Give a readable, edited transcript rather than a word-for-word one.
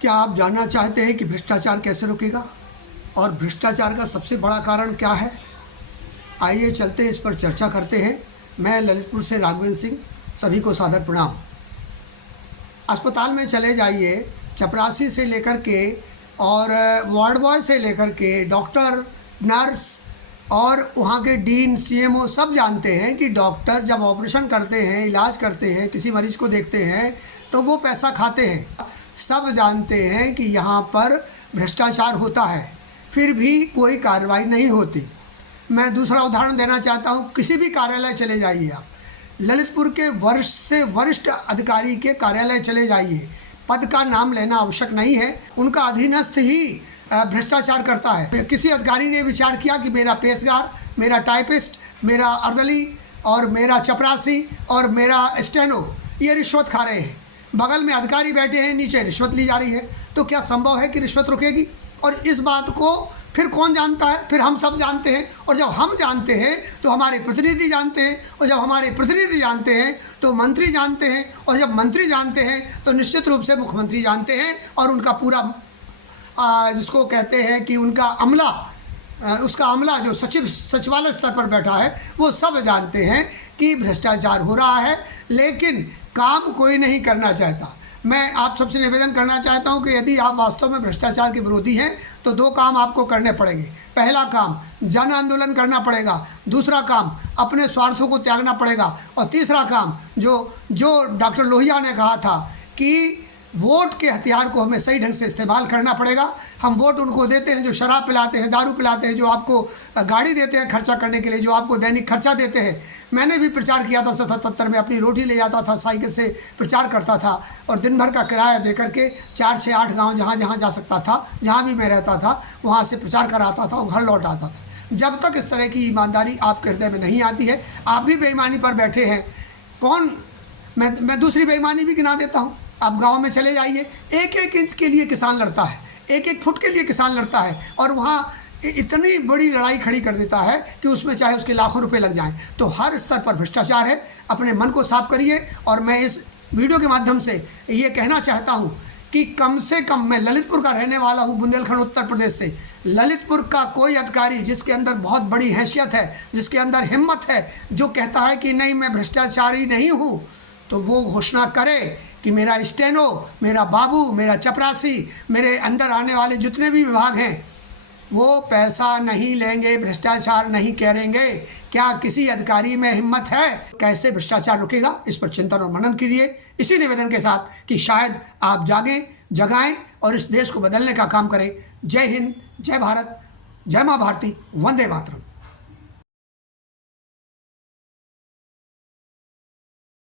क्या आप जानना चाहते हैं कि भ्रष्टाचार कैसे रुकेगा और भ्रष्टाचार का सबसे बड़ा कारण क्या है? आइए चलते हैं, इस पर चर्चा करते हैं। मैं ललितपुर से राघवेंद्र सिंह, सभी को सादर प्रणाम। अस्पताल में चले जाइए, चपरासी से लेकर के और वार्ड बॉय से लेकर के डॉक्टर, नर्स और वहाँ के डीन, सीएमओ सब जानते हैं कि डॉक्टर जब ऑपरेशन करते हैं, इलाज करते हैं, किसी मरीज़ को देखते हैं तो वो पैसा खाते हैं। सब जानते हैं कि यहाँ पर भ्रष्टाचार होता है, फिर भी कोई कार्रवाई नहीं होती। मैं दूसरा उदाहरण देना चाहता हूँ। किसी भी कार्यालय चले जाइए आप, ललितपुर के वरिष्ठ से वरिष्ठ अधिकारी के कार्यालय चले जाइए, पद का नाम लेना आवश्यक नहीं है, उनका अधीनस्थ ही भ्रष्टाचार करता है। किसी अधिकारी ने विचार किया कि मेरा पेशगार, मेरा टाइपिस्ट, मेरा अर्दली और मेरा चपरासी और मेरा स्टेनो ये रिश्वत खा रहे हैं, बगल में अधिकारी बैठे हैं, नीचे रिश्वत ली जा रही है, तो क्या संभव है कि रिश्वत रुकेगी? और इस बात को फिर कौन जानता है? फिर हम सब जानते हैं। और जब हम जानते हैं तो हमारे प्रतिनिधि जानते हैं, और जब हमारे प्रतिनिधि जानते हैं तो मंत्री जानते हैं, और जब मंत्री जानते हैं तो निश्चित रूप से मुख्यमंत्री जानते हैं, और उनका पूरा जिसको कहते हैं कि उनका अमला, उसका अमला जो सचिवालय स्तर पर बैठा है, वो सब जानते हैं कि भ्रष्टाचार हो रहा है, लेकिन काम कोई नहीं करना चाहता। मैं आप सबसे निवेदन करना चाहता हूं कि यदि आप वास्तव में भ्रष्टाचार के विरोधी हैं तो दो काम आपको करने पड़ेंगे। पहला काम जन आंदोलन करना पड़ेगा, दूसरा काम अपने स्वार्थों को त्यागना पड़ेगा, और तीसरा काम जो डॉक्टर लोहिया ने कहा था कि वोट के हथियार को हमें सही ढंग से इस्तेमाल करना पड़ेगा। हम वोट उनको देते हैं जो शराब पिलाते हैं, दारू पिलाते हैं, जो आपको गाड़ी देते हैं खर्चा करने के लिए, जो आपको दैनिक खर्चा देते हैं। मैंने भी प्रचार किया था 77 में, अपनी रोटी ले जाता था, साइकिल से प्रचार करता था, और दिन भर का किराया दे करके 4 से 8 गाँव जहाँ जा सकता था, जहाँ भी मैं रहता था, वहाँ से प्रचार कराता था और घर लौट आता था। जब तक इस तरह की ईमानदारी आपके हृदय में नहीं आती है, आप भी बेईमानी पर बैठे हैं। मैं दूसरी बेईमानी भी गिना देता हूँ। आप गांव में चले जाइए, 1-1 इंच के लिए किसान लड़ता है, 1-1 फुट के लिए किसान लड़ता है, और वहाँ इतनी बड़ी लड़ाई खड़ी कर देता है कि उसमें चाहे उसके लाखों रुपए लग जाएं। तो हर स्तर पर भ्रष्टाचार है। अपने मन को साफ करिए। और मैं इस वीडियो के माध्यम से ये कहना चाहता हूँ कि कम से कम, मैं ललितपुर का रहने वाला हूँ, बुंदेलखंड उत्तर प्रदेश से, ललितपुर का कोई अधिकारी जिसके अंदर बहुत बड़ी हैसियत है, जिसके अंदर हिम्मत है, जो कहता है कि नहीं मैं भ्रष्टाचारी नहीं हूँ, तो वो घोषणा करे कि मेरा स्टेनो, मेरा बाबू, मेरा चपरासी, मेरे अंदर आने वाले जितने भी विभाग हैं, वो पैसा नहीं लेंगे, भ्रष्टाचार नहीं करेंगे। क्या किसी अधिकारी में हिम्मत है? कैसे भ्रष्टाचार रुकेगा? इस पर चिंतन और मनन कीजिए, इसी निवेदन के साथ कि शायद आप जगाएं और इस देश को बदलने का काम करें। जय हिंद, जय भारत, जय माँ भारती, वंदे मातरम।